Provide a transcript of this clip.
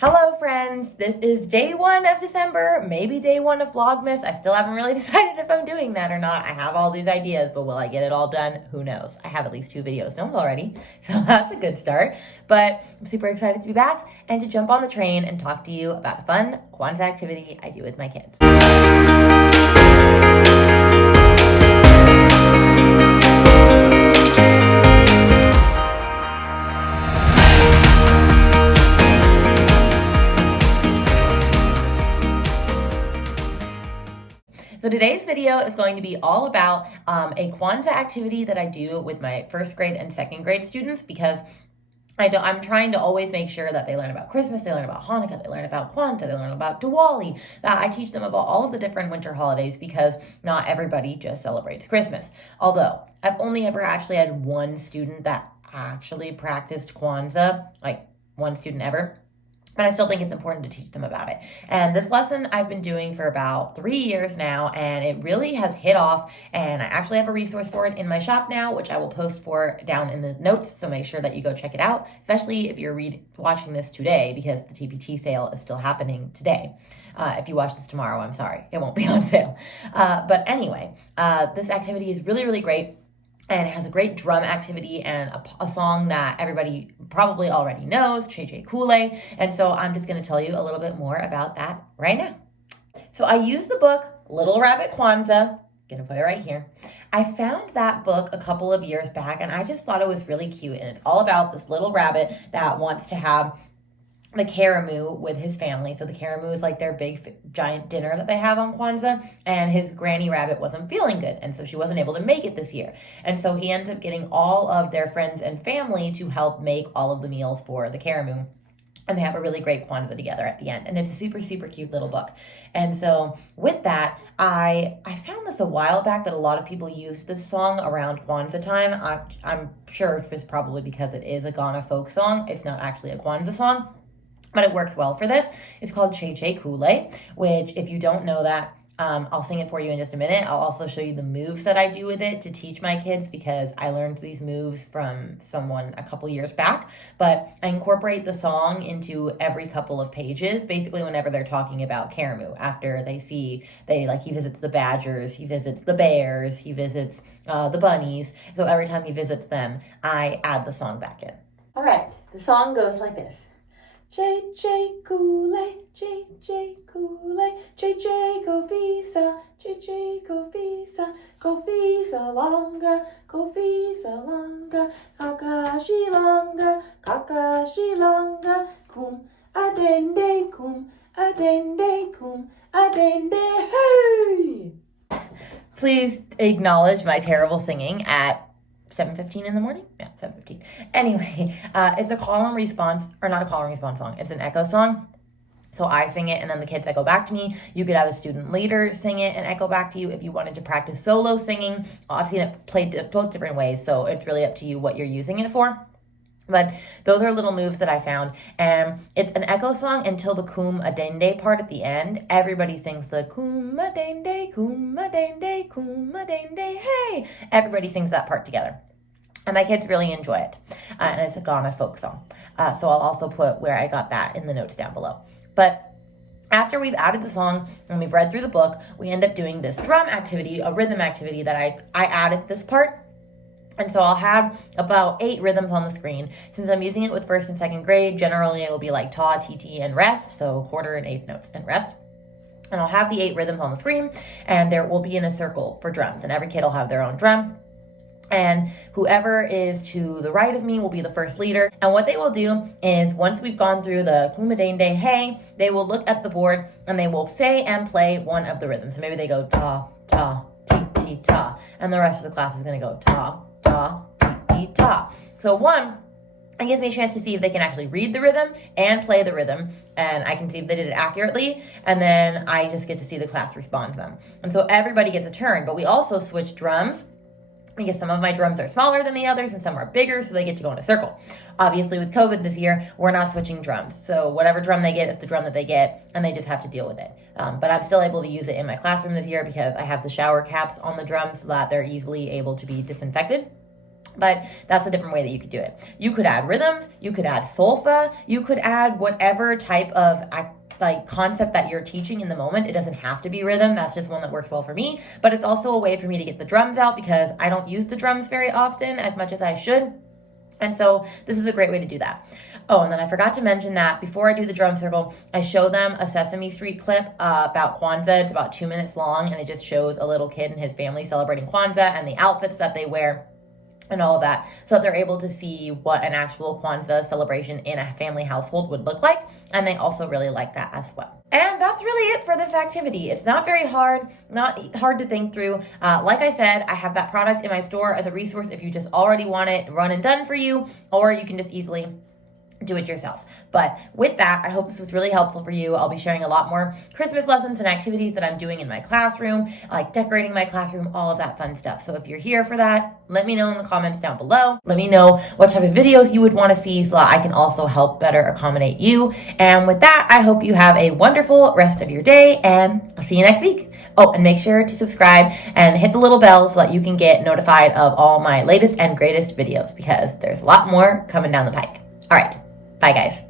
Hello friends, this is day 1 of December, maybe day 1 of Vlogmas. I still haven't really decided if I'm doing that or not. I have all these ideas, but will I get it all done? Who knows? I have at least 2 videos filmed already, so that's a good start. But I'm super excited to be back and to jump on the train and talk to you about a fun Kwanzaa activity I do with my kids. So today's video is going to be all about a Kwanzaa activity that I do with my 1st grade and 2nd grade students, because I'm trying to always make sure that they learn about Christmas, they learn about Hanukkah, they learn about Kwanzaa, they learn about Diwali, that I teach them about all of the different winter holidays, because not everybody just celebrates Christmas. Although I've only ever actually had one student that actually practiced Kwanzaa, like one student ever. But I still think it's important to teach them about it. And this lesson I've been doing for about 3 years now, and it really has hit off. And I actually have a resource for it in my shop now, which I will post for down in the notes. So make sure that you go check it out, especially if you're watching this today, because the TPT sale is still happening today. If you watch this tomorrow, I'm sorry, it won't be on sale. But anyway, this activity is really, really great. And it has a great drum activity and a song that everybody probably already knows, Che-Che Koolay. And so I'm just going to tell you a little bit more about that right now. So I used the book, Little Rabbit Kwanzaa. Gonna put it right here. I found that book a couple of years back, and I just thought it was really cute. And it's all about this little rabbit that wants to have the karamu with his family. So the karamu is like their big giant dinner that they have on Kwanzaa, and his granny rabbit wasn't feeling good, and so she wasn't able to make it this year. And so he ends up getting all of their friends and family to help make all of the meals for the karamu. And they have a really great Kwanzaa together at the end. And it's a super, super cute little book. And so with that, I found this a while back that a lot of people used this song around Kwanzaa time. I'm sure it's probably because it is a Ghana folk song. It's not actually a Kwanzaa song, but it works well for this. It's called Che-Che Koolay, which, if you don't know that, I'll sing it for you in just a minute. I'll also show you the moves that I do with it to teach my kids, because I learned these moves from someone a couple years back. But I incorporate the song into every couple of pages, basically whenever they're talking about karamu. After he visits the badgers, he visits the bears, he visits the bunnies. So every time he visits them, I add the song back in. All right, the song goes like this. Che-Che Koolay, Che-Che Koolay, Che-Che go visa, Che-Che go visa longa, Kakashi longa, kum adende, hey! Please acknowledge my terrible singing at 7:15 in the morning? Yeah, 7:15. Anyway, it's a call and response, or not a call and response song. It's an echo song. So I sing it, and then the kids echo back to me. You could have a student leader sing it and echo back to you if you wanted to practice solo singing. I've seen it played both different ways, so it's really up to you what you're using it for. But those are little moves that I found, and it's an echo song until the kum adende part at the end. Everybody sings the kum adende, hey! Everybody sings that part together. And my kids really enjoy it. And it's a Ghana folk song. So I'll also put where I got that in the notes down below. But after we've added the song and we've read through the book, we end up doing this drum activity, a rhythm activity that I added this part. And so I'll have about 8 rhythms on the screen. Since I'm using it with 1st and 2nd grade, generally it will be like ta, TT, and rest. So quarter and 1/8 notes and rest. And I'll have the 8 rhythms on the screen, and there will be in a circle for drums. And every kid will have their own drum. And whoever is to the right of me will be the first leader. And what they will do is, once we've gone through the kumadende hey, they will look at the board and they will say and play one of the rhythms. So maybe they go ta, ta, ti, ti, ta. And the rest of the class is going to go ta, ta, ti, ti, ta. So it gives me a chance to see if they can actually read the rhythm and play the rhythm, and I can see if they did it accurately, and then I just get to see the class respond to them. And so everybody gets a turn, but we also switch drums, because some of my drums are smaller than the others and some are bigger, so they get to go in a circle. Obviously, with COVID this year, we're not switching drums. So whatever drum they get is the drum that they get, and they just have to deal with it. But I'm still able to use it in my classroom this year because I have the shower caps on the drums so that they're easily able to be disinfected. But that's a different way that you could do it. You could add rhythms, you could add solfa, you could add whatever type of concept that you're teaching in the moment. It doesn't have to be rhythm. That's just one that works well for me. But it's also a way for me to get the drums out because I don't use the drums very often as much as I should. And so this is a great way to do that. Oh, and then I forgot to mention that before I do the drum circle, I show them a Sesame Street clip about Kwanzaa. It's about 2 minutes long, and it just shows a little kid and his family celebrating Kwanzaa and the outfits that they wear and all of that, so that they're able to see what an actual Kwanzaa celebration in a family household would look like, and they also really like that as well. And that's really it for this activity. It's not very hard, not hard to think through. Like I said, I have that product in my store as a resource if you just already want it run and done for you, or you can just easily do it yourself. But with that, I hope this was really helpful for you. I'll be sharing a lot more Christmas lessons and activities that I'm doing in my classroom, like decorating my classroom, all of that fun stuff. So if you're here for that, let me know in the comments down below. Let me know what type of videos you would want to see so that I can also help better accommodate you. And with that, I hope you have a wonderful rest of your day, and I'll see you next week. Oh, and make sure to subscribe and hit the little bell so that you can get notified of all my latest and greatest videos, because there's a lot more coming down the pike. All right. Bye, guys.